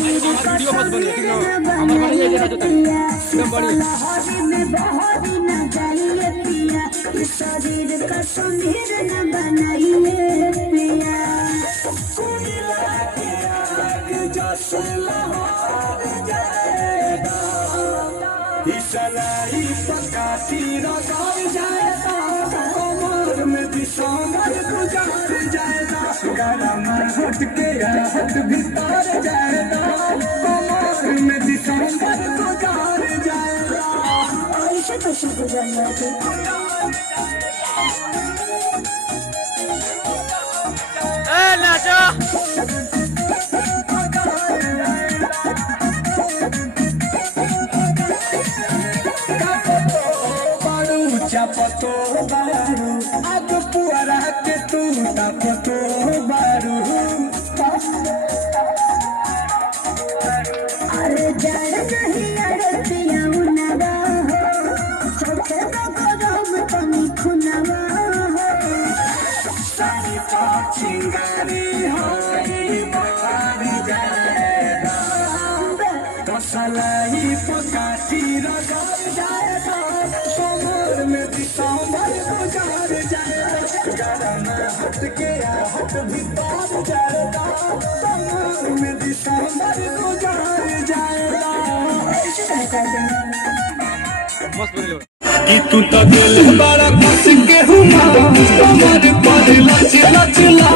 वीडियो मत बनिए ठीक ना, हमारे बारे में ये देखा जाता है एकदम बढ़िया। शरीर का सुंदर न बनाइए पिया, सलाई पकाती रगार जाएगा, कमर में दिसंबर गुजार जाएगा, गरम हट के हट भीतर जाएगा, कमर में दिसंबर गुजार जाएगा। ऐसे कैसे गुजरना नाचो पतो बारू अब पुअरा के तू पतो बारू, अरे जड़ नहीं अरे पियाऊ नवा हो, छोटे गरम पानी खुनवा हो, सारी चिंगारी होई मारी जाएगा, कसलाई पकाती रगड़ जाएगा, कमर में दिसंबर गुजार जाएगा, गरम हट के हट भीतर जाएगा, कमर में दिसंबर गुजार जाएगा। कि तू तो दिल बड़ा खुश के हुआ, कमर पर लच लच ला